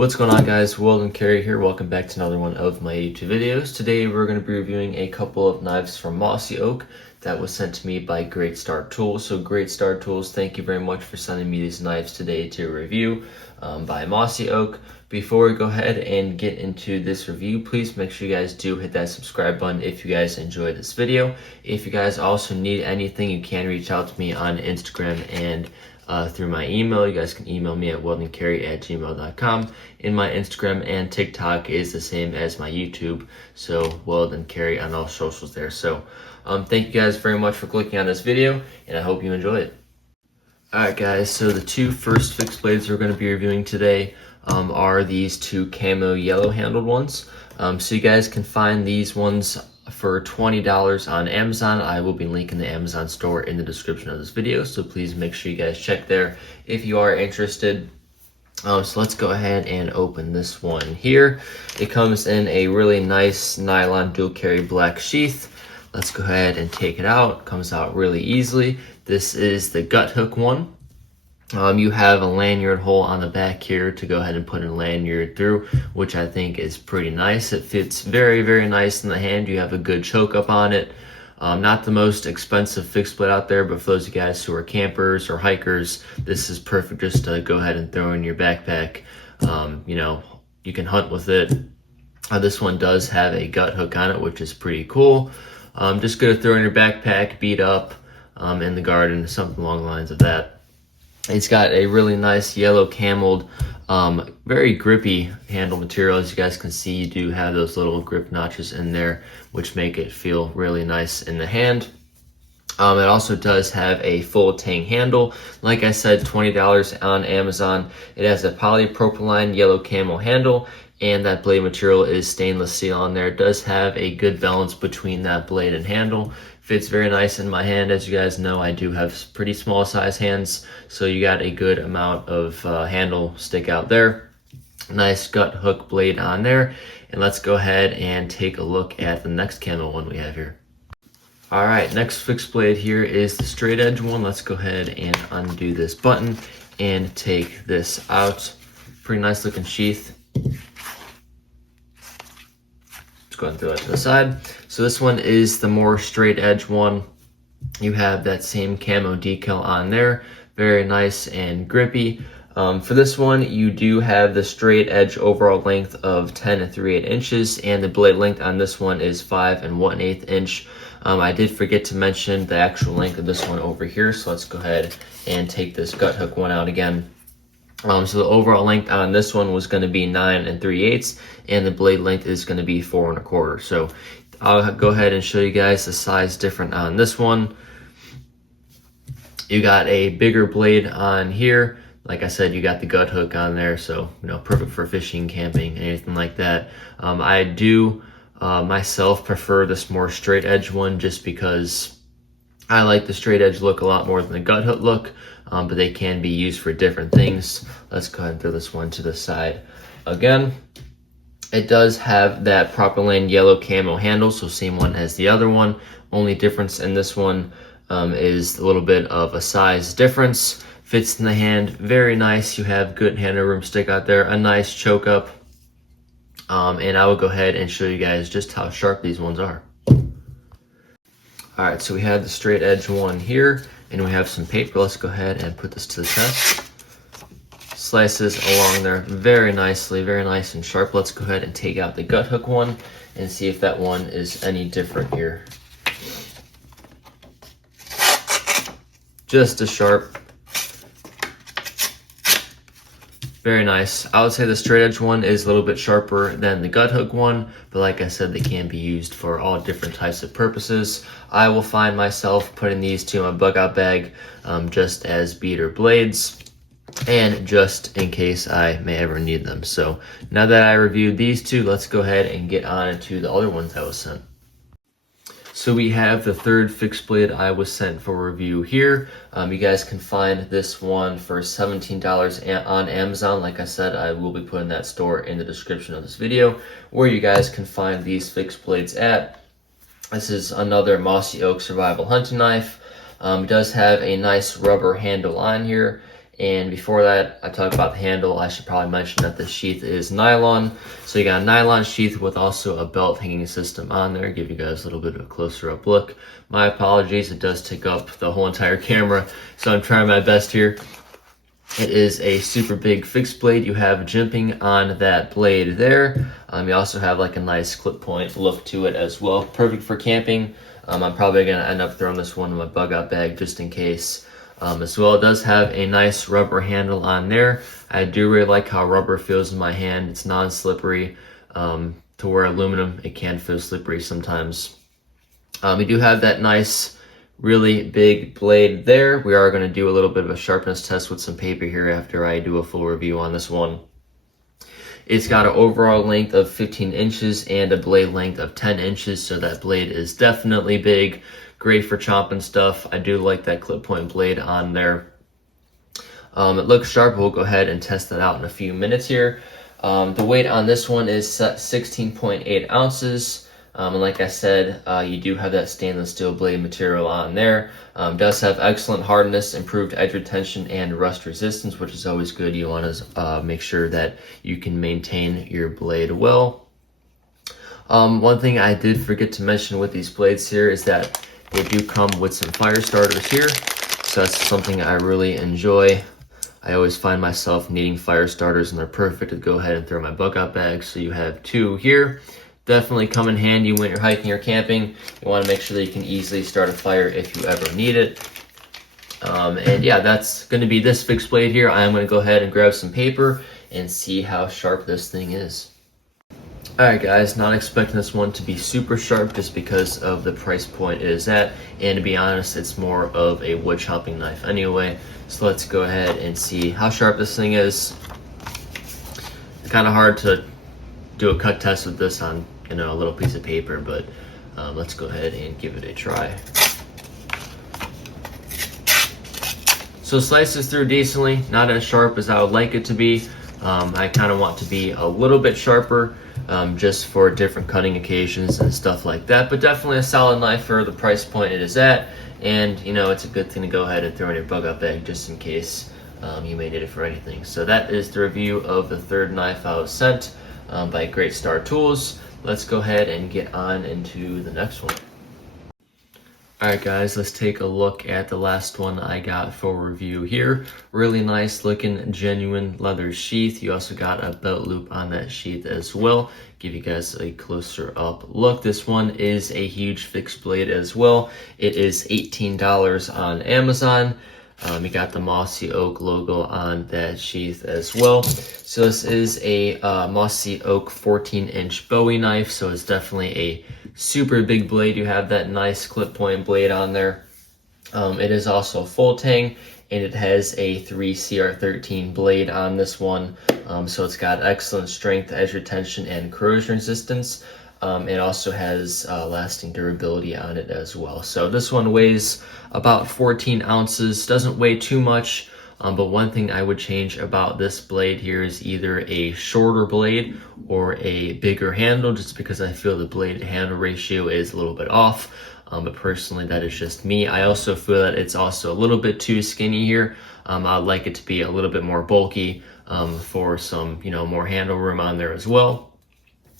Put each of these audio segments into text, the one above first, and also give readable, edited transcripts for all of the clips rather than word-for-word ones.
What's going on, guys? Will and Carrie here. Welcome back to another one of my YouTube videos. Today we're going to be reviewing a couple of knives from Mossy Oak that was sent to me by GreatStar Tools. So GreatStar Tools, thank you very much for sending me these knives today to review by Mossy Oak. Before we go ahead and get into this review, please make sure you guys do hit that subscribe button if you guys enjoyed this video. If you guys also need anything, you can reach out to me on Instagram and through my email. You guys can email me at weldandcarry@gmail.com. And my Instagram and TikTok is the same as my YouTube, so Weld and Carry on all socials there. So thank you guys very much for clicking on this video, and I hope you enjoy it. Alright guys, so the two first fixed blades we're going to be reviewing today are these two camo yellow handled ones. So you guys can find these ones for $20 on Amazon. I will be linking the Amazon store in the description of this video, so please make sure you guys check there if you are interested. So let's go ahead and open this one here. It comes in a really nice nylon dual carry black sheath. Let's go ahead and take it out. It comes out really easily. This is the gut hook one. You have a lanyard hole on the back here to go ahead and put a lanyard through, which I think is pretty nice. It fits very, very nice in the hand. You have a good choke up on it. Not the most expensive fixed blade out there, but for those of you guys who are campers or hikers, this is perfect just to go ahead and throw in your backpack. You know, you can hunt with it. This one does have a gut hook on it, which is pretty cool. Just go throw in your backpack, beat up in the garden, something along the lines of that. It's got a really nice yellow cameled, very grippy handle material. As you guys can see, you do have those little grip notches in there, which make it feel really nice in the hand. It also does have a full tang handle. Like I said, $20 on Amazon. It has a polypropylene yellow camo handle, and that blade material is stainless steel on there. It does have a good balance between that blade and handle. Fits very nice in my hand. As you guys know, I do have pretty small size hands, so you got a good amount of handle stick out there. Nice gut hook blade on there. And let's go ahead and take a look at the next camo one we have here. All right, next fixed blade here is the straight edge one. Let's go ahead and undo this button and take this out. Pretty nice looking sheath. Go ahead and throw that to the side. So this one is the more straight edge one. You have that same camo decal on there. Very nice and grippy. For this one, you do have the straight edge overall length of 10 3/8 inches, and the blade length on this one is 5 1/8 inch. I did forget to mention the actual length of this one over here, so let's go ahead and take this gut hook one out again. So the overall length on this one was going to be 9 3/8, and the blade length is going to be 4 1/4. So I'll go ahead and show you guys the size different on this one. You got a bigger blade on here. Like I said, you got the gut hook on there, so you know, perfect for fishing, camping, anything like that. I do myself prefer this more straight edge one just because I like the straight edge look a lot more than the gut hook look, but they can be used for different things. Let's go ahead and throw this one to the side again. It does have that propylene yellow camo handle, so same one as the other one. Only difference in this one is a little bit of a size difference. Fits in the hand, very nice. You have good handle room stick out there, a nice choke up. And I will go ahead and show you guys just how sharp these ones are. All right, so we have the straight edge one here, and we have some paper. Let's go ahead and put this to the test. Slices along there very nicely, very nice and sharp. Let's go ahead and take out the gut hook one and see if that one is any different here. Just as sharp. Very nice. I would say the straight edge one is a little bit sharper than the gut hook one, but like I said, they can be used for all different types of purposes. I will find myself putting these to my bug out bag just as beater blades, and just in case I may ever need them. So now that I reviewed these two, let's go ahead and get on to the other ones I was sent. So we have the third fixed blade I was sent for review here. You guys can find this one for $17 on Amazon. Like I said, I will be putting that store in the description of this video, where you guys can find these fixed blades at. This is another Mossy Oak survival hunting knife. It does have a nice rubber handle on here, And before that, I talked about the handle. I should probably mention that the sheath is nylon. So you got a nylon sheath with also a belt hanging system on there. Give you guys a little bit of a closer up look. My apologies, it does take up the whole entire camera, so I'm trying my best here. It is a super big fixed blade. You have jimping on that blade there. You also have like a nice clip point look to it as well. Perfect for camping. I'm probably gonna end up throwing this one in my bug out bag just in case. As well, it does have a nice rubber handle on there. I do really like how rubber feels in my hand. It's non-slippery, to where aluminum, it can feel slippery sometimes. We do have that nice, really big blade there. We are going to do a little bit of a sharpness test with some paper here after I do a full review on this one. It's got an overall length of 15 inches and a blade length of 10 inches, so that blade is definitely big. Great for chopping stuff. I do like that clip point blade on there. It looks sharp. We'll go ahead and test that out in a few minutes here. The weight on this one is 16.8 ounces. And like I said, you do have that stainless steel blade material on there. Does have excellent hardness, improved edge retention, and rust resistance, which is always good. You want to make sure that you can maintain your blade well. One thing I did forget to mention with these blades here is that they do come with some fire starters here. So that's something I really enjoy. I always find myself needing fire starters, and they're perfect to go ahead and throw in my bug out bag. So you have two here. Definitely come in handy when you're hiking or camping. You want to make sure that you can easily start a fire if you ever need it. And yeah, that's going to be this fixed blade here. I am going to go ahead and grab some paper and see how sharp this thing is. Alright guys, not expecting this one to be super sharp just because of the price point it is at, and to be honest, it's more of a wood chopping knife anyway. So let's go ahead and see how sharp this thing is. It's kind of hard to do a cut test with this on, a little piece of paper, but let's go ahead and give it a try. So slices through decently, not as sharp as I would like it to be. I kind of want to be a little bit sharper, just for different cutting occasions and stuff like that, but definitely a solid knife for the price point it is at. And it's a good thing to go ahead and throw in your bug out bag just in case you may need it for anything. So that is the review of the third knife I was sent by GreatStar Tools. Let's go ahead and get on into the next one. Alright guys, let's take a look at the last one I got for review here. Really nice looking genuine leather sheath. You also got a belt loop on that sheath as well. Give you guys a closer up look. This one is a huge fixed blade as well. It is $18 on Amazon. You got the Mossy Oak logo on that sheath as well. So this is a Mossy Oak 14-inch Bowie knife, so it's definitely a super big blade. You have that nice clip point blade on there. It is also full tang, and it has a 3CR13 blade on this one. So it's got excellent strength, edge retention, and corrosion resistance. It also has lasting durability on it as well. So this one weighs about 14 ounces, doesn't weigh too much, but one thing I would change about this blade here is either a shorter blade or a bigger handle, just because I feel the blade to handle ratio is a little bit off. But personally, that is just me. I also feel that it's also a little bit too skinny here. I'd like it to be a little bit more bulky for some, more handle room on there as well.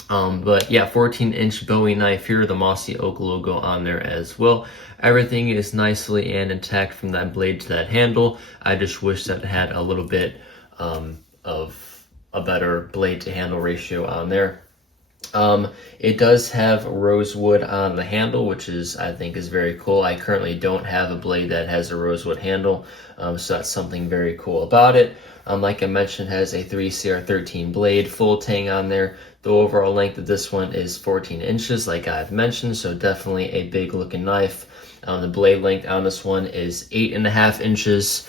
But yeah, 14-inch Bowie knife here, the Mossy Oak logo on there as well. Everything is nicely and intact from that blade to that handle. I just wish that it had a little bit of a better blade to handle ratio on there. It does have rosewood on the handle, which I think is very cool. I currently don't have a blade that has a rosewood handle, so that's something very cool about it. Like I mentioned, it has a 3CR13 blade, full tang on there. The overall length of this one is 14 inches, like I've mentioned, so definitely a big looking knife. The blade length on this one is 8.5 inches,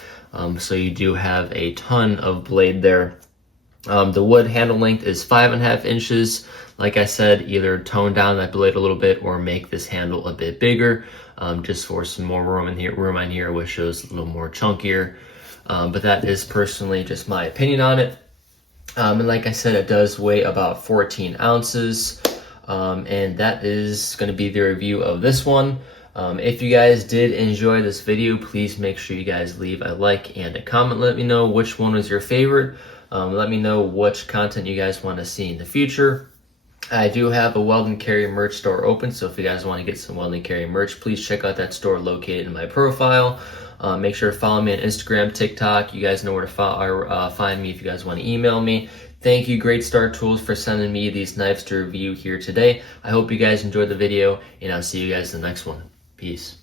so you do have a ton of blade there. The wood handle length is 5.5 inches. Like I said, either tone down that blade a little bit or make this handle a bit bigger, just for some more room on here, which shows a little more chunkier. But that is personally just my opinion on it. And like I said, it does weigh about 14 ounces. And that is going to be the review of this one. If you guys did enjoy this video, please make sure you guys leave a like and a comment. Let me know which one was your favorite. Let me know which content you guys want to see in the future. I do have a weld and carry merch store open, so if you guys want to get some weld and carry merch, please check out that store located in my profile. Make sure to follow me on Instagram, TikTok. You guys know where to find me if you guys want to email me. Thank you, GreatStar Tools, for sending me these knives to review here today. I hope you guys enjoyed the video, and I'll see you guys in the next one. Peace.